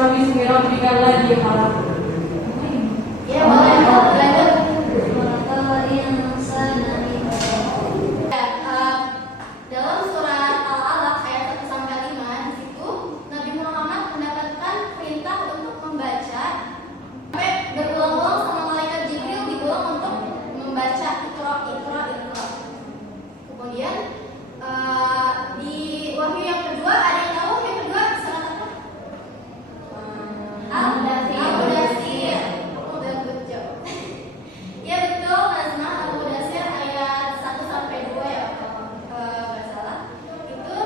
bersama bismi rabbikal ladzi khalaq. Ya, boleh lanjut. Dalam surat Al-Alaq ayat 1 sampai 5 di situ Nabi Muhammad mendapatkan perintah untuk membaca sampai berulang-ulang sama malaikat Jibril diulang untuk membaca Iqra. Kemudian di wahyu yang kedua ada yang tahu yang kedua surat apa? Al-Mudaththir. Udah good job. Ya betul, Nazma, Al-Mudaththir ayat 1 sampai 2 ya kalau nggak salah. Itu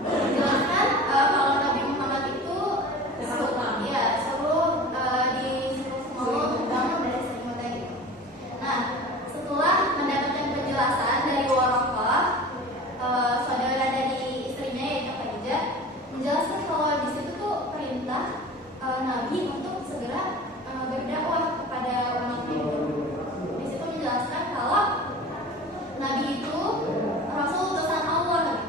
menjelaskan kalau Nabi Muhammad itu disuruh semua untuk bangun dari selimut tadi. Nah, setelah mendapatkan penjelasan dari Waraqah, saudara dari istrinya yaitu Khadijah, menjelaskan kalau di situ tuh perintah Nabi untuk segera berdakwah kepada umatnya itu. Di situ menjelaskan kalau Nabi itu Rasul utusan Allah.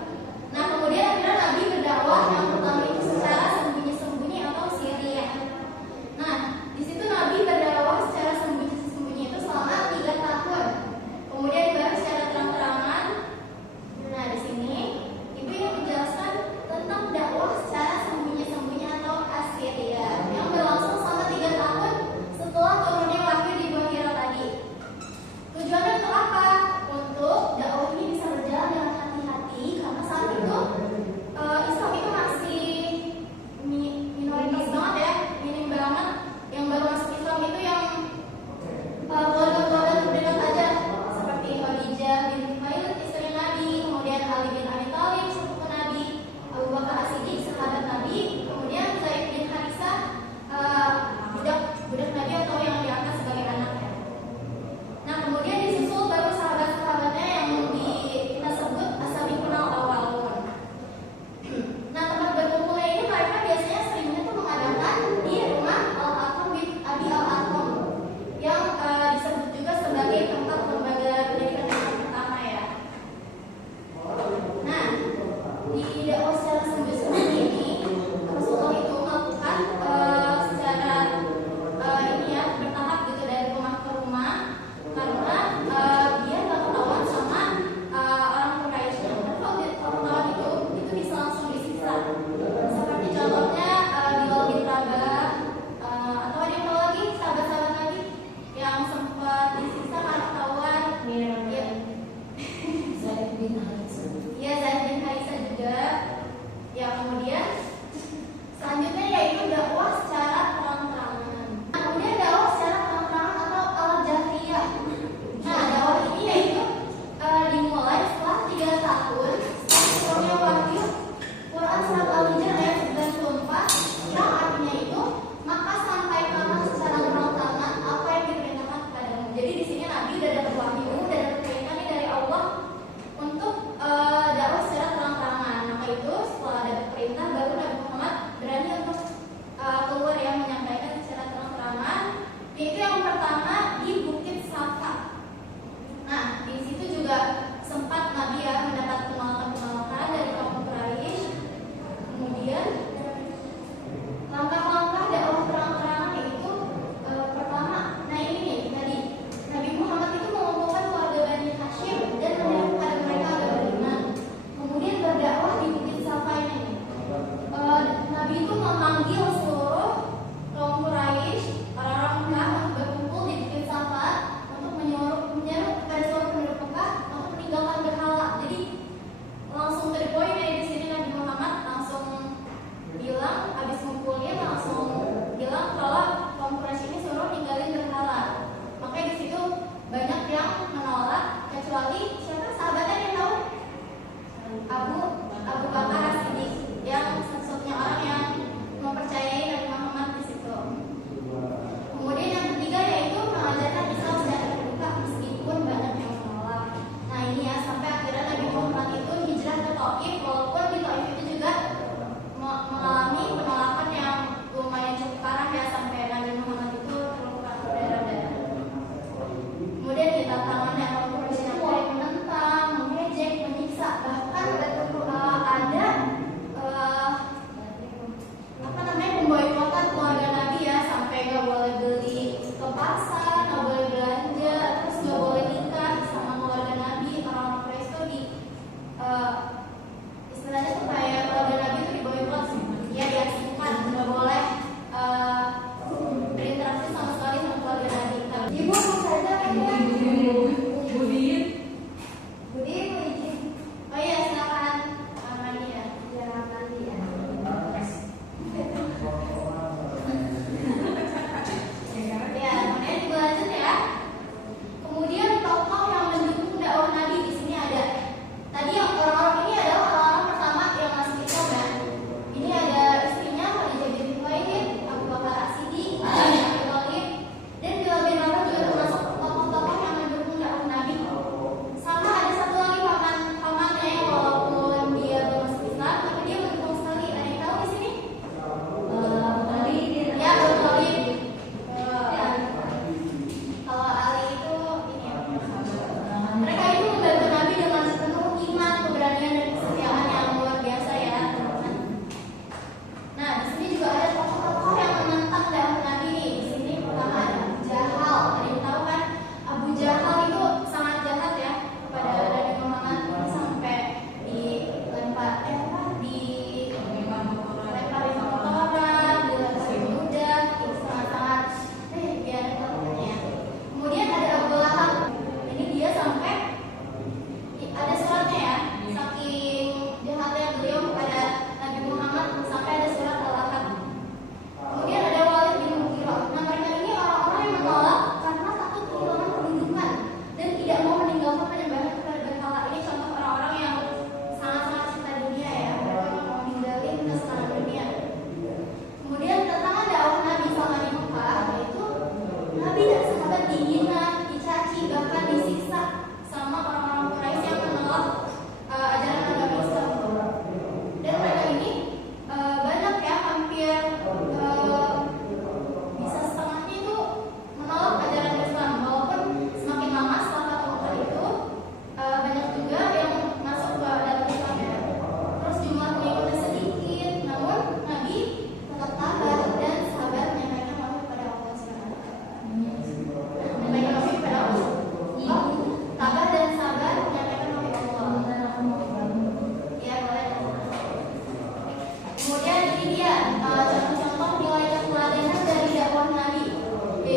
Nah, kemudian akhirnya Nabi berdakwah yang pertama itu secara sembunyi-sembunyi atau sirriyah. Nah, di situ Nabi berdakwah secara sembunyi-sembunyi itu selama 3 tahun. Kemudian baru secara terang-terangan. Nah, di sini Ibu ingin menjelaskan tentang dakwah secara sembunyi-sembunyi atau asirriyah yang berlangsung selama 3 tahun setelah turunnya wahyu di Gua Hira tadi. Tujuannya untuk apa? Untuk dakwah ini bisa berjalan dengan hati-hati karena saat itu Islam itu masih minoritas banget ya, minim banget. Yang baru masuk Islam itu yang keluarga-keluarga terdekat aja, seperti Khadijah binti Khuwailid istri Nabi, kemudian Ali bin Abi Thalib sepupu Nabi, Abu Bakar As-Siddiq sahabat Nabi, kemudian Zaid bin Harisah budak Nabi atau yang diangkat sebagai anaknya. Nah, kemudian disusul baru sahabat-sahabatnya yang kita sebut as-sabiqun al-awwalun. Nah, tempat berkumpulnya ini mereka biasanya seringnya tuh mengadakan di rumah Al-Arqam bin Abi Al-Arqam yang disebut juga sebagai tempat lembaga pendidikan Islam pertama ya. Nah, di dakwah secara sembunyi-sembunyi ini Rasulullah itu melakukan secara ini ya bertahap gitu dari rumah ke rumah karena dia nggak ketahuan sama orang Quraisy. Tapi kalau dia ketahuan itu bisa langsung disiksa. Seperti contohnya Bilal bin Rabah atau ada yang tahu lagi sahabat-sahabat Nabi yang sempat disiksa karena ketahuan. Ya, Zaid bin Harisah juga. Ya, kemudian selanjutnya yaitu dakwah secara terang-terangan. Kemudian dakwah secara terang-terangan atau al-jahriyah. Nah, dakwah ini yaitu dimulai setelah 3 tahun setelah turunnya wahyu Quran surat Al-Hijr ayat 94 yang artinya itu maka sampaikanlah secara terang-terangan apa yang diperintahkan kepadamu. Jadi di sini Nabi udah dapat wahyu, udah dapat perintah nih dari Allah untuk dakwah secara terang-terangan. Maka itu setelah ada perintah baru Nabi Muhammad berani untuk keluar yang menyampaikan secara terang-terangan. Yaitu yang pertama di Bukit Safa. Nah, di situ juga sempat Nabi ya mendapat penolakan dari kaum Quraisy. Kemudian langkah-langkah dakwah terang-terangan yaitu pertama, nah ini nih tadi Nabi Muhammad itu mengumpulkan keluarga Bani Hashim dan menyuruh kepada mereka agar beriman. Kemudian berdakwah di Bukit Safa ini.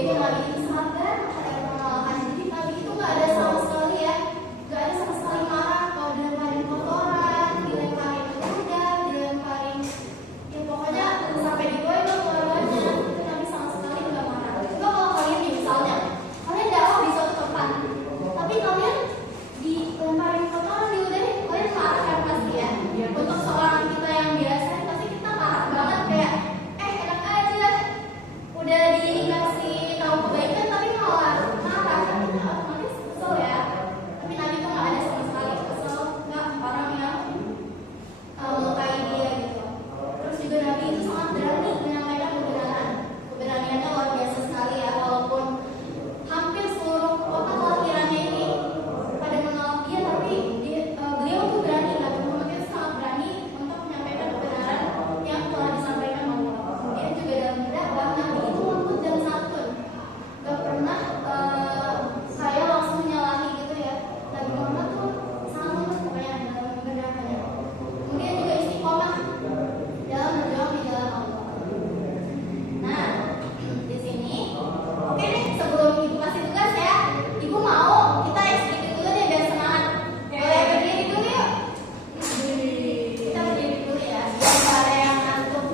juga Nabi itu sabar pada penolakan. Jadi Nabi itu nggak ada sama sekali ya, nggak ada sama sekali marah kalau dilemparin kotoran, dilemparin kuda, dilemparin ya pokoknya sampai digoyang keluarganya. Itu Nabi sama sekali nggak marah. Coba kalau kalian nih misalnya kalian dakwah di suatu tempat, tapi kalian dilemparin kotoran, diudahin, kalian marah kan pasti ya. Untuk seorang kita yang biasa pasti kita marah banget kayak enak aja udah dikasih tahu kebaikan tapi malah marah, kan kita otomatis kesel ya. Tapi Nabi tuh nggak ada sama sekali kesel, nggak orang yang melukai dia gitu. Terus juga Nabi itu sangat berani menyampaikan kebenaran. Keberaniannya luar biasa sekali ya, walaupun hampir seluruh kota kelahirannya ini pada menolak dia, tapi beliau tuh berani, Nabi Muhammad itu sangat berani untuk menyampaikan kebenaran yang telah disampaikan Allah. Kemudian juga dalam dakwah Nabi itu lembut dan santun, gak pernah saya langsung menyalahi gitu ya. Nabi Muhammad tuh sangat lembut pokoknya dalam membenarkannya. Kemudian juga istiqomah dalam berjuang di jalan Allah. Nah, di sini oke deh, sebelum ibu kasih tugas ya, ibu mau kita sedikit dulu deh biar semangat. Boleh berdiri dulu yuk. Kita berdiri dulu ya, biar nggak ada yang ngantuk.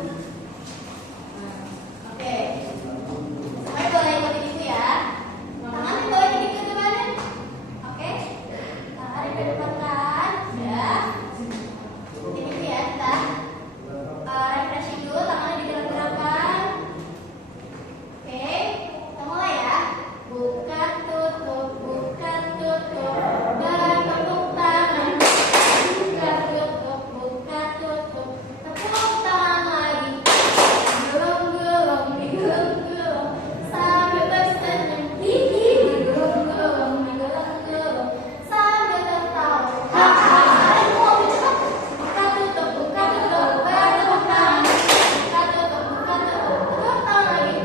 Oke, semuanya boleh ikutin ibu ya. Tangan boleh diikat ke badan. Oke, tarik ke depan kan, ya. Ini ibu ya, kita refreshing dulu, tangannya digerak-gerakkan. Oke, kita mulai ya. Buka tutup, bertepuk tangan. Buka tutup, tepuk tangan lagi. Gelong-gelong, digelong-gelong, sambil tersenyum. Hihi, digelong-gelong, digelong-gelong, sambil tertawa. Hahaha, ayo lebih cepat. Buka tutup, bertepuk tangan. Buka tutup, tepuk tangan lagi.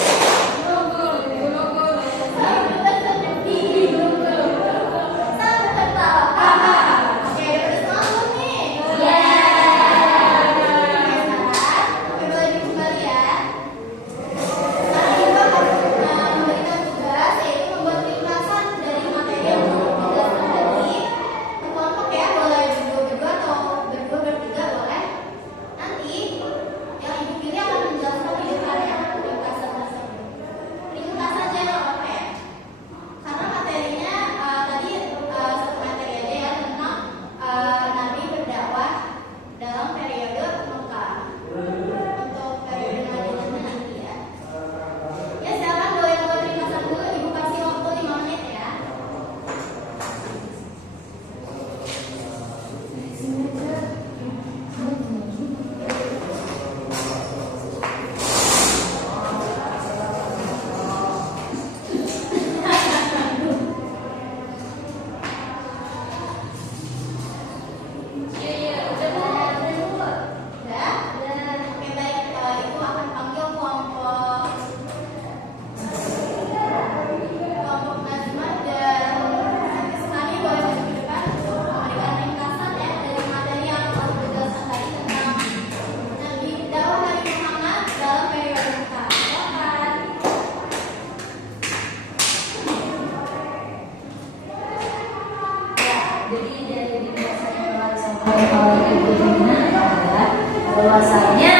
Sambil tersenyum, hihi, gelong-gelong, sambil tertawa. Hahaha. Oke, udah semangat nih. Oke, boleh kembali ya. Sekarang kita akan memberikan tugas, yaitu membuat ringkasan dari materi yang sudah dijelaskan tadi. Kelompok ya, boleh berdua-berdua atau berdua bertiga boleh. Nanti yang ibu pilih akan menjelaskan di depan ya ringkasan tersebut. Ringkas saja nggak apa-apa ya. Karena materinya tadi satu materi aja ya tentang Nabi berdakwah dalam periode Mekah. Untuk periode Madinahnya nanti ya. Ya silakan boleh buat ringkasan dulu, ibu kasih waktu 5 menit ya. Udah? Oke baik, ibu akan panggil kelompok Nazmah dan Sani boleh maju ke depan untuk memberikan ringkasan ya dari materi yang telah dijelaskan tadi tentang Nabi dakwah Nabi Muhammad dalam periode Mekah. Silakan. Jadi dari ringkasan yang telah disampaikan oleh Ibu Jumina adalah bahwasanya